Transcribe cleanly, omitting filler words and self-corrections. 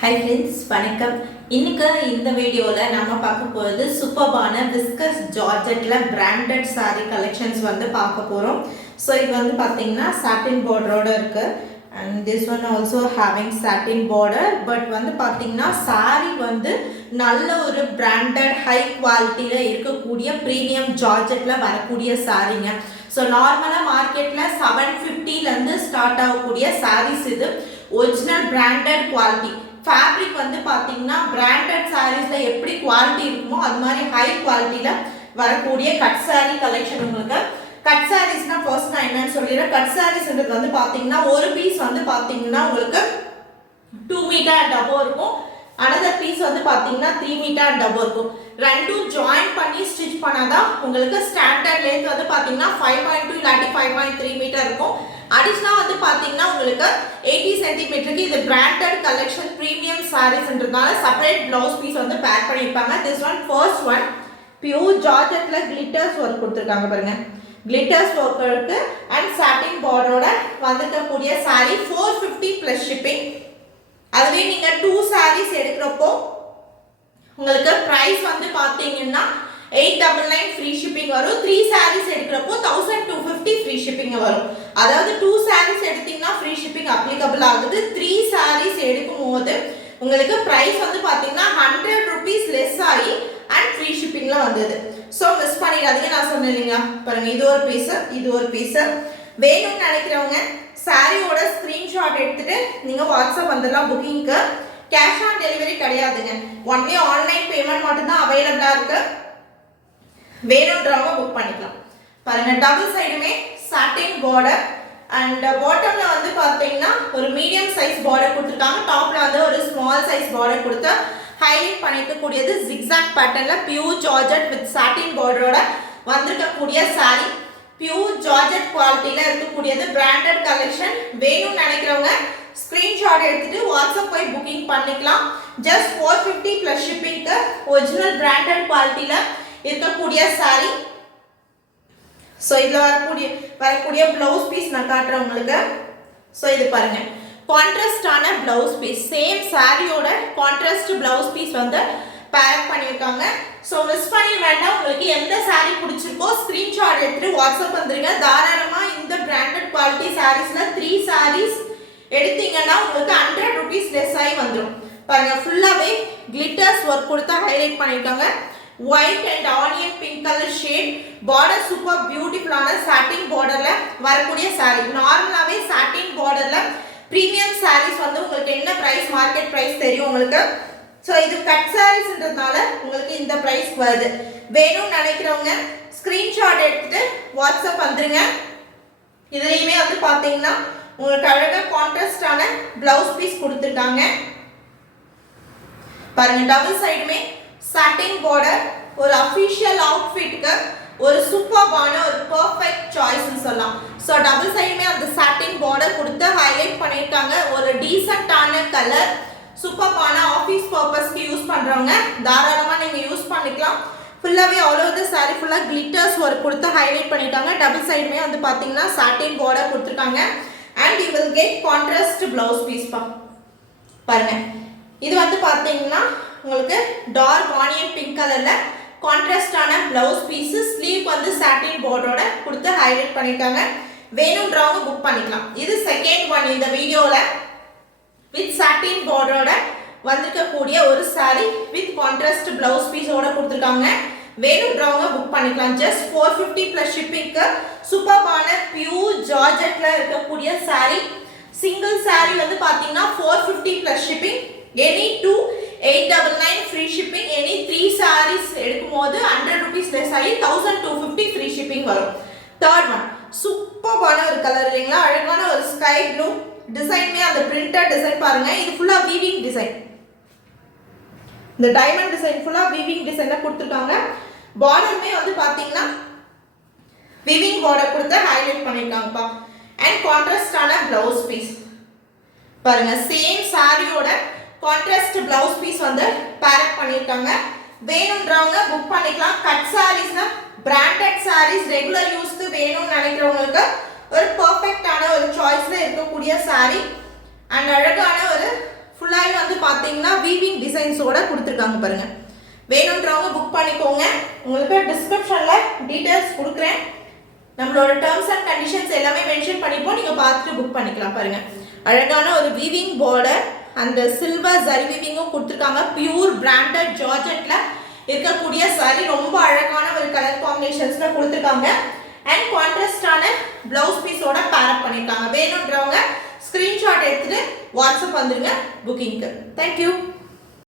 Hi friends, வணக்கம். இன்னைக்கு இந்த வீடியோல நம்ம பார்க்க போறது சூப்பர்பான விஸ்கஸ் ஜார்ஜெட்ல பிராண்டட் saree collections வந்து பார்க்க போறோம். So இது வந்து பாத்தீங்கன்னா satin borderோட இருக்கு. And this one also having satin border, but வந்து பாத்தீங்கன்னா saree வந்து நல்ல ஒரு branded high qualityல இருக்கக்கூடிய premium ஜார்ஜெட்ல வரக்கூடிய சாரீங்க. So நார்மலா மார்க்கெட்ல 750 ல இருந்து ஸ்டார்ட் ஆகக்கூடிய sarees இது ஒரிஜினல் branded quality. Fabric வந்து பாத்தீங்கன்னா branded sareesல எப்படி குவாலிட்டி இருக்குமோ அது மாதிரி ஹை குவாலிட்டில வரக்கூடிய கட் saree கலெக்ஷன் உங்களுக்கு. கட் sareesனா ஃபர்ஸ்ட் நான் என்னன்னு சொல்லிறேன். கட் sareesன்றது வந்து பாத்தீங்கன்னா ஒரு பீஸ் வந்து பாத்தீங்கன்னா உங்களுக்கு 2 மீட்டர் and above இருக்கும். another பீஸ் வந்து பாத்தீங்கன்னா 3 மீட்டர் and above இருக்கும். ரெண்டும் ஜாயின் பண்ணி ஸ்டிட்ச் பண்ணாதான் உங்களுக்கு ஸ்டாண்டர்ட் லெந்த் வந்து பாத்தீங்கன்னா 5.2 இல்லாட்டி 5.3 மீட்டர் இருக்கும். அடிஷனலா வந்து பாத்தீங்கன்னா உங்களுக்கு 80 சென்டிமீட்டருக்கு இது பிராண்டட் கலெக்ஷன் பிரீமியம் சாரீஸ்ன்றதால செப்பரேட் ப்ளவுஸ் பீஸ் வந்து பேக் பண்ணிருப்பாங்க. This one first one pure ஜார்ஜெட்ல கிளிட்டர்ஸ் ஒர்க் கொடுத்திருக்காங்க பாருங்க. கிளிட்டர்ஸ் ஒர்க் இருக்கு அண்ட் சாட்டின் பார்டரோட வந்திருக்கக்கூடிய சாரி 450 plus shipping. அதுவே நீங்க 2 sarees எடுக்கிறப்போ உங்களுக்கு பிரைஸ் வந்து பாத்தீங்கன்னா 899 free shipping வரும். 3 sarees எடுக்கிறப்போ 1250 free shipping வரும். அதாவது 2 sarees எடுத்தீங்கன்னா free shipping applicable ஆகுது. 3 sarees எடுக்கும்போது உங்களுக்கு பிரைஸ் வந்து பாத்தீங்கன்னா 100 rupees less ஆகி and free shippingல வந்தது. சோ மிஸ் பண்ணிடாதீங்க. நான் சொன்னேன்ங்க பாருங்க, இது ஒரு பீஸ், இது ஒரு பீஸ். வேணும்னு நினைக்கிறவங்க சாரியோட ஸ்கிரீன்ஷாட் எடுத்துட்டு நீங்க வாட்ஸ்அப் வந்துடலாம் புக்கிங்க்கு. கேஷ் ஆன் டெலிவரி கிடையாதுங்க. ஒன்லி ஆன்லைன் பேமெண்ட் மட்டும் தான் அவைலபிளா இருக்கு. வேணும்ன்றவங்க புக் பண்ணிக்கலாம். பாருங்க டபுள் சைடுமே satin border and பாட்டம்ல வந்து பாத்தீங்கன்னா ஒரு மீடியம் சைஸ் border கொடுத்திருக்காங்க. டாப்ல வந்து ஒரு ஸ்மால் சைஸ் border கொடுத்து ஹைலைட் பண்ணிக்க கூடியது zigzag patternல பியூர் ஜார்ஜெட் வித் satin borderோட வந்திருக்க கூடிய saree. பியூர் ஜார்ஜெட் குவாலிட்டில இருக்கக்கூடியது பிராண்டட் கலெக்ஷன். வேணும்னு நினைக்கிறவங்க ஸ்கிரீன்ஷாட் எடுத்துட்டு வாட்ஸ்அப் போய் புக்கிங் பண்ணிக்கலாம். ஜஸ்ட் 450 plus shippingக்கு ஒரிஜினல் பிராண்டட் குவாலிட்டில இருக்கக்கூடிய saree. சோ இதுல வரக்கூடிய ப்ளவுஸ் பீஸ் நான் காட்டுறேன் உங்களுக்கு. சோ இது பாருங்க, கான்ட்ராஸ்டான ப்ளவுஸ் பீஸ், சேம் சாரியோட கான்ட்ராஸ்ட் ப்ளவுஸ் பீஸ் வந்து பேக் பண்ணிருக்காங்க. சோ மிஸ் பண்ணி வேண்டாம். உங்களுக்கு எந்த saree பிடிச்சிருக்கோ ஸ்கிரீன்ஷாட் எடுத்து வாட்ஸ்அப் வந்துருங்க. தாராளமா இந்த பிராண்டட் குவாலிட்டி sareesல 3 sarees எடுத்தீங்கன்னா உங்களுக்கு 100 rupees less ஆகி வந்துரும். பாருங்க ஃபுல்லாவே கிளிட்டர்ஸ் ஒர்க் கொடுத்து ஹைலைட் பண்ணிருக்காங்க. white and onion pink color shade, border super beautiful ஆன satin borderல வரக்கூடிய saree. நார்மலாவே satin borderல premium sarees வந்து உங்களுக்கு என்ன பிரைஸ், மார்க்கெட் பிரைஸ் தெரியும் உங்களுக்கு. சோ இது கட் sareesன்றதால உங்களுக்கு இந்த பிரைஸ் வருது. வேணும்னு நினைக்கிறவங்க ஸ்கிரீன்ஷாட் எடுத்துட்டு வாட்ஸ்அப் வந்துருங்க. இதுலயுமே வந்து பாத்தீங்கன்னா உங்களுக்கு அழகா கான்ட்ராஸ்டான ப்ளவுஸ் பீஸ் கொடுத்திருக்காங்க. பாருங்க டபுள் சைடுமே satin border, ஒரு அபிஷியல் அவுட்ஃபிட்க்கு ஒரு சூப்பர்பான ஒரு பெர்ஃபெக்ட் சாய்ஸ்னு சொல்லலாம். சோ டபுள் சைடுமே அந்த satin border கொடுத்து ஹைலைட் பண்ணிருக்காங்க. ஒரு டீசன்ட்டான கலர், சூப்பர்பான ஆபீஸ் பர்பஸ்க்கு யூஸ் பண்றவங்க தாராளமா நீங்க யூஸ் பண்ணிக்கலாம். ஃபுல்லாவே ஆல் ஓவர் தி saree ஃபுல்லா கிளிட்டர்ஸ் ஒர்க் கொடுத்து ஹைலைட் பண்ணிருக்காங்க. டபுள் சைடுமே வந்து பாத்தீங்கன்னா satin border கொடுத்திருக்காங்க and you will get contrast blouse piece பாருங்க. இது வந்து பாத்தீங்கன்னா உங்களுக்கு டார்க் ஆனியன் பிங்க் கலர்ல கான்ட்ராஸ்டான ப்ளவுஸ் பீஸ், ஸ்லீவ் வந்து satin borderோட கொடுத்து ஹைலைட் பண்ணிருக்காங்க. வேணும்ன்றவங்க புக் பண்ணிக்கலாம். இது செகண்ட் ஒன் இந்த வீடியோல வித் satin borderோட வந்திருக்க கூடிய ஒரு saree வித் கான்ட்ராஸ்ட் ப்ளவுஸ் பீஸோட கொடுத்திருக்காங்க. வேணும்ன்றவங்க புக் பண்ணிக்கலாம். ஜஸ்ட் 450 plus shippingக்கு சூப்பர்பான பியூர் ஜார்ஜெட்ல இருக்கக்கூடிய saree. சிங்கிள் saree வந்து பாத்தீங்கன்னா 450 plus shipping, any 2 899 free shipping, any 3 sarees எடுக்கும்போது 100 rupees less ஆகி 1250 free shipping வரும். தேர்ட் ஒன் சூப்பர்பான ஒரு கலர் இல்லைங்களா, அழகான ஒரு ஸ்கை ப்ளூ டிசைன்மே அந்த பிரிண்டட் டிசைன் பாருங்க. இது ஃபுல்லா வீவிங் டிசைன், இந்த டைமண்ட் டிசைன் ஃபுல்லா வீவிங் டிசைன்ல கொடுத்திருக்காங்க. பார்டருமே வந்து பாத்தீங்கன்னா வீவிங் பார்டர் கொடுத்து ஹைலைட் பண்ணிருக்காங்கப்பா. அண்ட் கான்ட்ராஸ்டான ப்ளவுஸ் பீஸ் பாருங்க, சேம் சாரியோட கான்ட்ராஸ்ட் ப்ளவுஸ் பீஸ் வந்து பேரப் பண்ணிருக்காங்க. வேணும்ன்றவங்க புக் பண்ணிக்கலாம். கட் sareesனா பிராண்டட் sarees ரெகுலர் யூஸ்க்கு வேணும்னு நினைக்கிறவங்களுக்கு ஒரு பெர்ஃபெக்ட்டான ஒரு சாய்ஸ்ல இருக்கக்கூடிய saree. அண்ட் அழகான ஒரு ஃபுல்லாவே வந்து பார்த்தீங்கன்னா வீவிங் டிசைன்ஸோட கொடுத்துருக்காங்க பாருங்க. வேணுன்றவங்க புக் பண்ணிக்கோங்க. உங்களுக்கு டிஸ்கிரிப்ஷனில் டீட்டெயில்ஸ் கொடுக்குறேன். நம்மளோட டேர்ம்ஸ் அண்ட் கண்டிஷன்ஸ் எல்லாமே மென்ஷன் பண்ணிப்போம். நீங்கள் பார்த்துட்டு புக் பண்ணிக்கலாம். பாருங்க, அழகான ஒரு வீவிங் பார்டர், அந்த சில்வர் ஜரி வீவிங்கும் கொடுத்துருக்காங்க. பியூர் பிராண்டட் ஜார்ஜெட்ல இருக்கக்கூடிய சாரி, ரொம்ப அழகான ஒரு கலர் காம்பினேஷன்ஸ்ல கொடுத்துருக்காங்க. அண்ட் கான்ட்ராஸ்டான பிளவுஸ் பீஸோட பேர் அப் பண்ணியிருக்காங்க. வேணுன்றவங்க ஸ்கிரீன்ஷாட் எடுத்துட்டு வாட்ஸ்அப் வந்துருங்க புக்கிங்க்கு. தேங்க்யூ.